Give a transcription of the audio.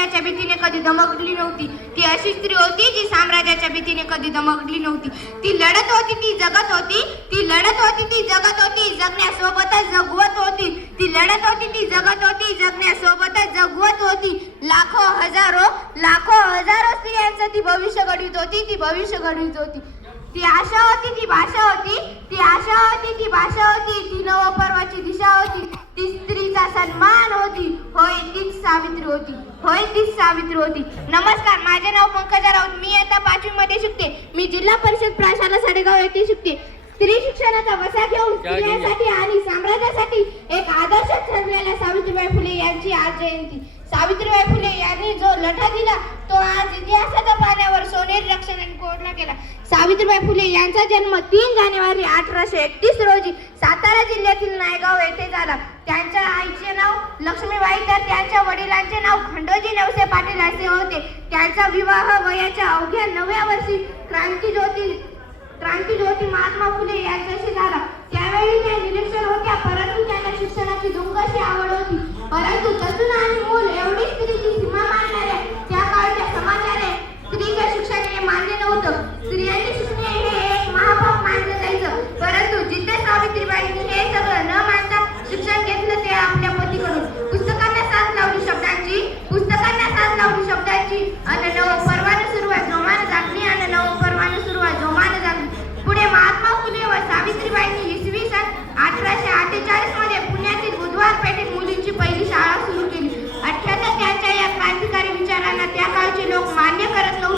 साम्राज्याच्या भीतीने कधी दमगडली नव्हती. ती अशी स्त्री होती जी साम्राज्याच्या भीतीने कधी दमगडली नव्हती. ती लढत होती, ती जगत होती. ती लढत होती, ती जगत होती. जगण्यासोबतच जगवत होती. ती लढत होती, ती जगत होती. जगण्यासोबतच जगवत होती. लाखो हजारो स्त्रियांचं ती भविष्य घडवित होती. ती भविष्य घडवित होती. ती आशा होती, ती भाषा होती. ती आशा होती, ती भाषा होती. ती नवपर्वाची दिशा होती. ती स्त्रीचा सन्मान होती. होय, तीच सावित्री होती. होय, तीच सावित्री होती. नमस्कार, माझे नाव पंकजा राऊत. मी आता 5वी मध्ये शिकते. मी जिल्हा परिषद प्रशाला साडेगाव येथे शिकते. स्त्री शिक्षणाचा वसा घेऊन स्त्रियांसाठी आणि साम्राज्यासाठी एक आदर्श ठरलेल्या सावित्रीबाई फुले यांची आज जयंती. सावित्रीबाई फुले यांनी जो लढा दिला तो आज इतिहासाच्या पाण्यावर सोनेरी अक्षराने कोरला गेला. सावित्रीबाई फुले यांचा जन्म 3 जानेवारी 1831 रोजी सातारा जिल्ह्यातील नायगाव येथे झाला. त्यांच्या आईचे नाव लक्ष्मीबाई तर त्यांच्या वडिलांचे नाव खंडोजी नवसे पाटील असे होते. त्यांचा विवाह वयाच्या अवघ्या 9व्या वर्षी क्रांतीज्योती महात्मा फुले यांच्याशी झाला. त्यावेळी त्या निरीक्षण होत्या, परंतु त्यांना शिक्षणाची दुंगाशी आवड होती. परंतु तसून आणि मूल एवढी स्त्रीची सीमा मानणाऱ्या त्या काळच्या समाजाने स्त्रीच्या शिक्षण हे मान्य नव्हतं. स्त्रियांनी शिकणे हे एक महापाप मानलं जायचं. परंतु जिथे सावित्रीबाईंनी हे सगळं न मानता शिक्षण घेतलं ते आपल्या पतीकडून. पुस्तकांना साथ लावली शब्दांची अन नवपर्वानं सुरुवात जोमानं जागली. पुढे महात्मा फुले व सावित्रीबाईंनी इसवी सन 1848 मध्ये पुण्यातील बुधवार पेठेत मुलींची पहिली शाळा सुरू केली. 78 त्यांच्या या क्रांतिकारी विचारांना त्या काळचे लोक मान्य करत नव्हते.